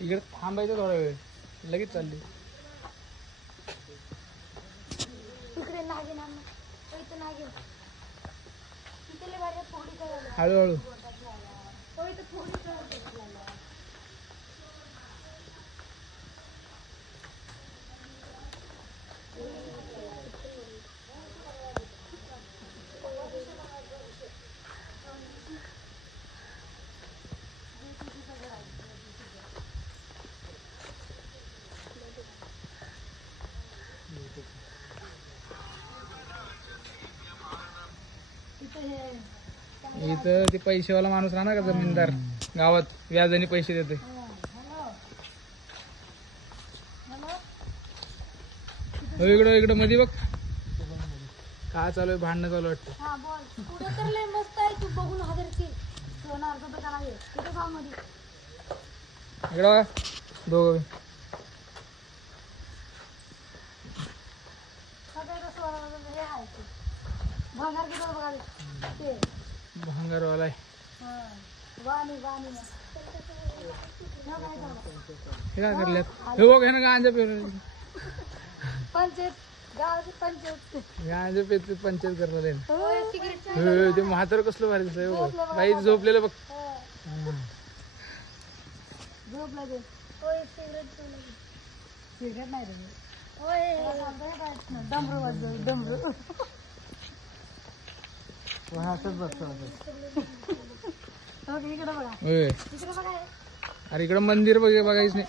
इकडे थांबायचं थोडा वेळ, लगेच चालली. हळूहळू. इथं ते पैसेवाला माणूस राहणार का जमीनदार गावात व्याजाने पैसे देते. इकडं इकडं मध्ये बघ काय चालू आहे, भांडणं चालू वाटतं. इकडं दोघं भांगारवाला आहे. हे काय करल्यात, हे बघ ना गांजा पेरून गांजा पेत पंचायत करणार. ते म्हातार कसलं भारी दिसतंय बाई, झोपलेलं बघ. सिगरेट नाही डमरू अरे इकडं मंदिर बघायच नाही.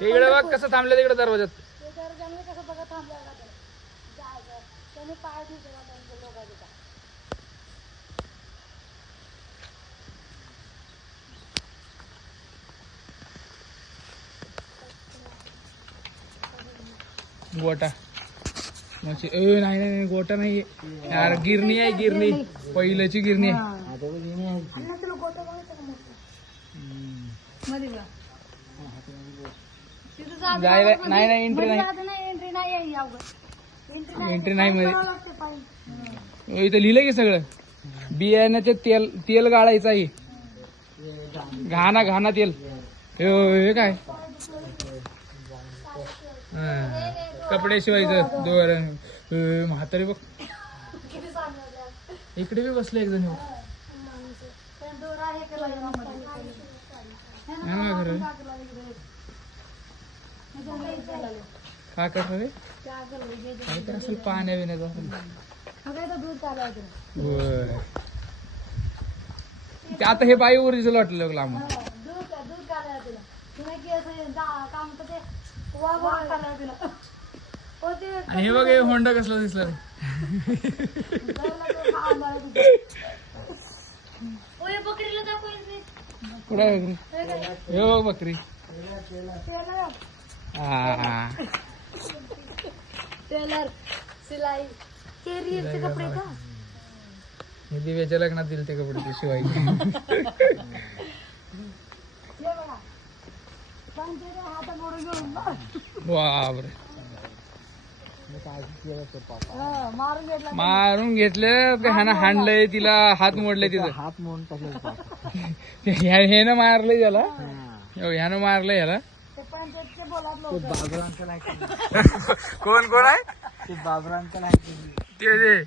इकडे बघ कसं थांबलं तिकडे दरवाजात. गोटा नाही नाही गोटा नाही यार, गिरणी आहे गिरणी, पहिल्याची गिरणी आहे. जायला नाही नाही एंट्री नाही मध्ये. इथं लिहिलं की सगळं बियाण्याचे तेल गाळायचं आहे. घाणा तेल. हे काय कपडे शिवायचं दोर. म्हातारी बघ इकडे बी बसले एक जण. काय करणार रे, काय तर असेल पाण्या बिण्याचं असेल. आता हे बाई ओरिजिनल वाटलं लांब. आणि हे बघ होंडा कसला दिसला. कुठे बकरी, हे बघ बकरी. टेलर सिलाई कपडे का दिव्याच्या लग्नात दिले ते कपडे ते शिवायचे. बापरे, मारून घेतले. ह्यानं हाणलंय तिला, हात मोडले तिथं. हात मोडून ह्यानं मारलंय त्याला, ह्यानं मारलंय ह्याला. कोण कोण आहे ते? बाबरांचं ते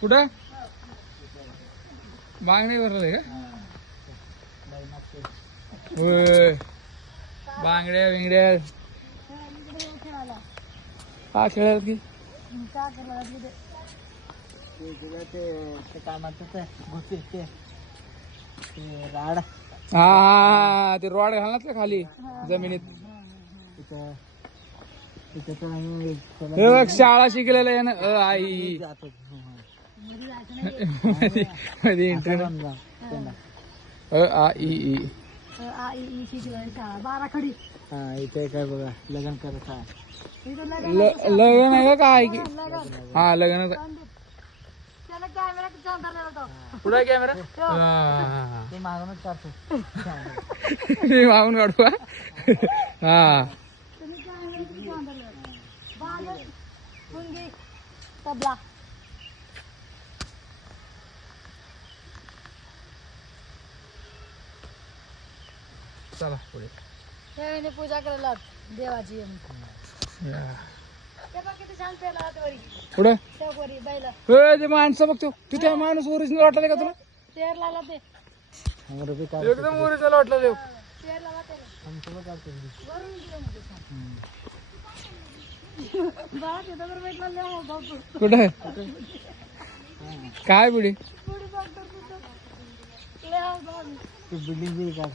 कुठं बांगडे भरले का? बांगड्या बिंगड्या का खेळत की राड. हा ते रॉड घालणार का खाली जमिनीत. हे बघ शाळा शिकलेला आहे ना आई. मध्ये इंटरव्ह्यू बाराखडी. हा इथे काय बघा लग्न करत. लग्न आहे का काय? हा लग्न त्याला कॅमेरा किती अंधारला होता. पुढे कॅमेरा ते मागूनच काढतो. मी मागून काढू का? हा तुम्ही कॅमेरा किती अंधारला होता. बालक, मुंगी, तबला. चला पुढे त्यावेळी पूजा करायला देवाची. ते बघ किती छान पेला हात वरी. पुढे त्या वरी बैला ते माणसं बघतो तू त्या माणूस ओरिजिनल वाटला का तुला? तेर लाला ते एकदम ओरिजिनल वाटलं ते. तेर लाला ते वरून गेलं मध्ये छान. बाळा तिथं तर भेटला लय हो बापू. कुठे काय पुढे पुढे बघतो तिथं लय हो बापू. बिल्डिंग बी काढ.